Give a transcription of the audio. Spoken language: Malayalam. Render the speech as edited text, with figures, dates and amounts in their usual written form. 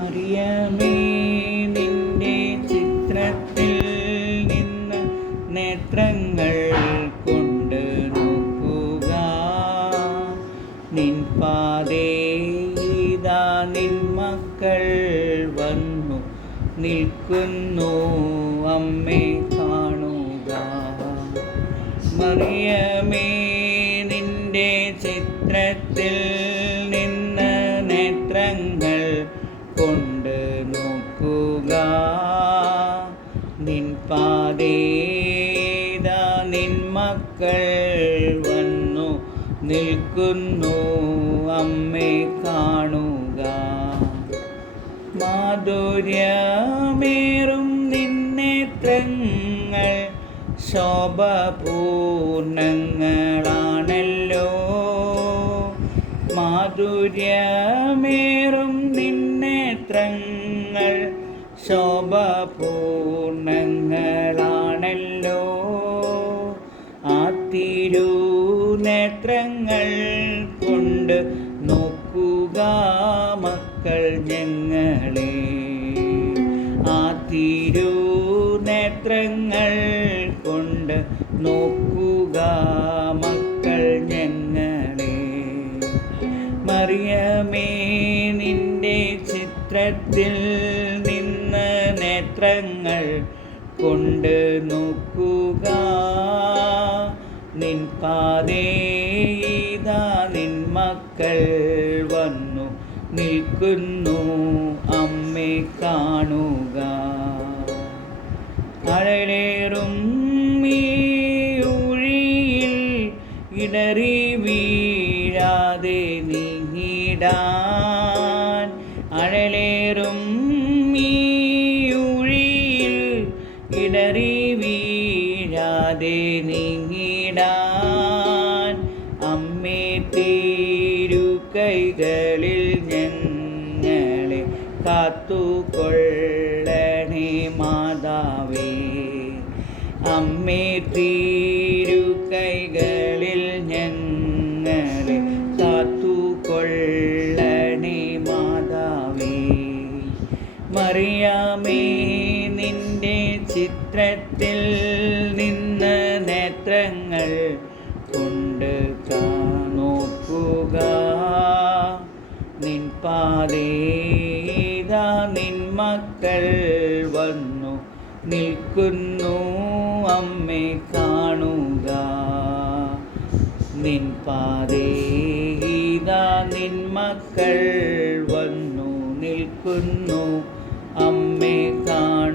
മറിയമേ, നിന്റെ ചിത്രത്തിൽ നിന്ന് നേത്രങ്ങൾ കൊണ്ട് നോക്കുക. നിൻ പാതേ ഇതാ നിൻ മക്കൾ വന്നു നിൽക്കുന്നു, അമ്മേ കാണുക. മറിയമേ, നിന്റെ ചിത്രത്തിൽ നിന്ന് നേത്രങ്ങൾ കൊണ്ട് നോക്കുക. നിൻ പാതേതാ നിൻ മക്കൾ വന്നു നിൽക്കുന്നു, അമ്മേ കാണുക. മാധുര്യമേറും നിന്നേത്രങ്ങൾ ശോഭപൂർണങ്ങളാണല്ലോ. മാധുര്യമേറും നിന്നേത്രങ്ങൾ ശോഭപൂർണങ്ങളാണല്ലോ. ആ തിരുനേത്രങ്ങൾ കൊണ്ട് നോക്കുക മക്കൾ ഞങ്ങളെ. ആ തിരുനേത്രങ്ങൾ കൊണ്ട് നോക്കുക മക്കൾ ഞങ്ങളെ. മറിയമേ, നിന്റെ ചിത്രത്തിൽ നിന്ന് നേത്രങ്ങൾ കൊണ്ട് നോക്കുക. നിൻ പാതേതാ നിൻ മക്കൾ വന്നു നിൽക്കുന്നു, അമ്മേ കാണുക. അഴലേറും ഈ ഊഴിയിൽ ഇടറി വീഴാതെ നീങ്ങിടാൻ. അഴലേറും ഈ ഊഴിയിൽ ഇടറി വീഴാതെ നീങ്ങിടാൻ. അമ്മേ, തിരുക്കൈകളിൽ ഞങ്ങളെ കാത്തുകൊള്ളണേ മാതാവേ. അമ്മേ, തിരുക്കൈകളിൽ ഞങ്ങളെ കാത്തുകൊള്ളണേ മാതാവേ. മറിയമേ, നിന്റെ ചിത്രത്തിൽ നിന്ന് നേത്രങ്ങൾ കൊണ്ട് നോക്കുക. നിൻ പാതേതാ നിൻ മക്കൾ വന്നു നിൽക്കുന്നു, അമ്മേ കാണുക. നിൻ പാതേതാ നിൻ മക്കൾ വന്നു നിൽക്കുന്നു, അമ്മേ കാണുക.